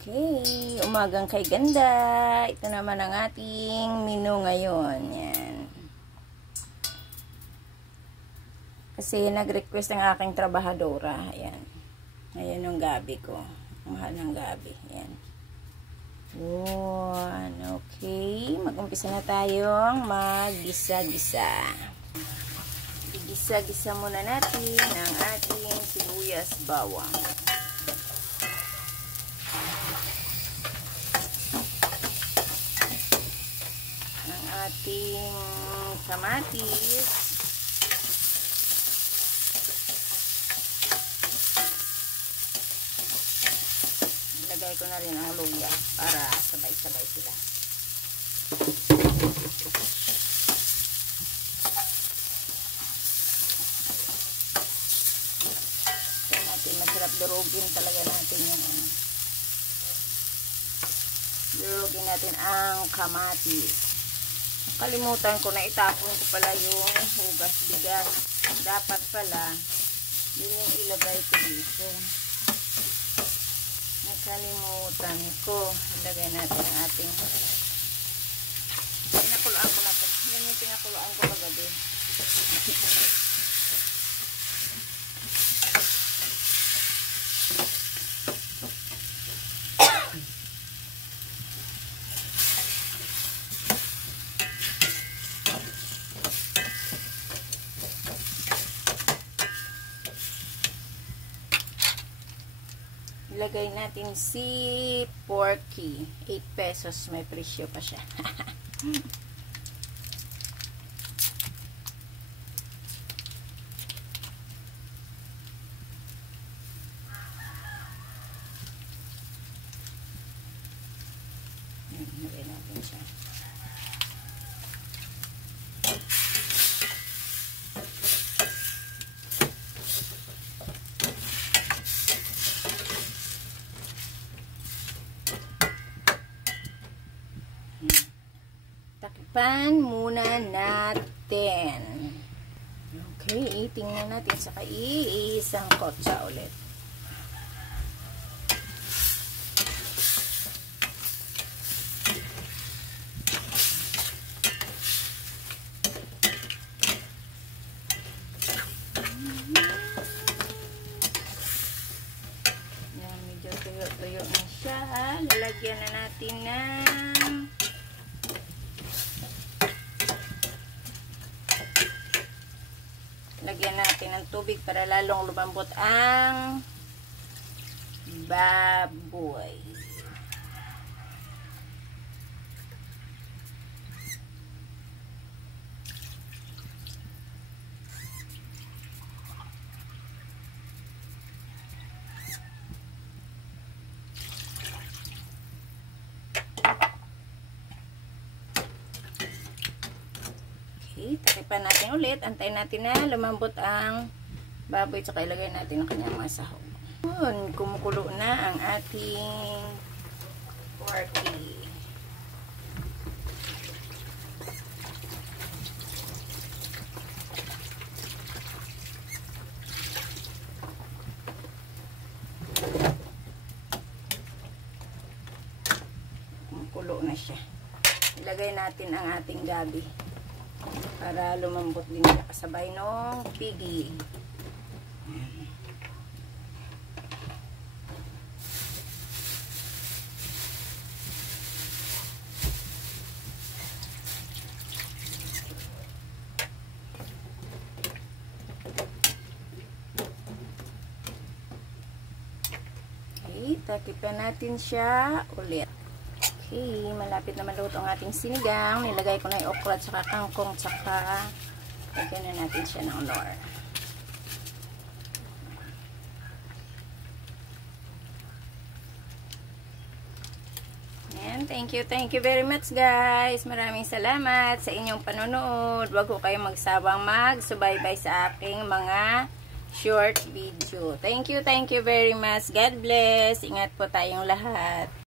Okay, umagang kay ganda. Ito naman ang ating menu ngayon. Yan. Kasi nag-request ang aking trabahadora. Ayan. Ayan yung gabi ko. Mahal ng gabi. Ayan. Okay. Mag-umpisa na tayong mag-gisa-gisa. Gisa-gisa muna natin ang ating sibuyas bawang. Ating kamatis, ilagay ko na rin ang luya para sabay-sabay sila. Kaya natin masarap durugin talaga natin yung durugin natin ang kamatis. Kalimutan ko na itapon ko pala yung hugas bigas. Dapat pala yun yung ilagay ko dito. Nakalimutan ko. Ilagay natin ang ating pinakuluan ko na ito. Yan yung pinakuluan ko kagabi. Ilagay natin si Porky. 8 pesos. May presyo pa siya. Ilagay natin siya. Takpan muna natin. Okay, tingnan natin sa isang kotsa ulit. Yan, medyo tuyo-tuyo na siya. Lalagyan na natin ng lagyan natin ng tubig para lalong lumambot ang baboy. Okay, takipan natin ulit. Antayin natin na lumambot ang baboy. Tsaka ilagay natin ang kanyang mga sahog. Yun, kumukulo na ang ating porky. Kumukulo na siya. Ilagay natin ang ating gabi para lumambot din siya kasabay ng pigi. Okay, takipan natin siya ulit. Okay, malapit na maluto ang ating sinigang. Nilagay ko na yung okra at saka kangkong, tsaka lagyan na natin siya ng nor. And thank you very much guys. Maraming salamat sa inyong panonood. Huwag ko kayong magsawang magsubaybay sa aking mga short video. Thank you very much. God bless. Ingat po tayong lahat.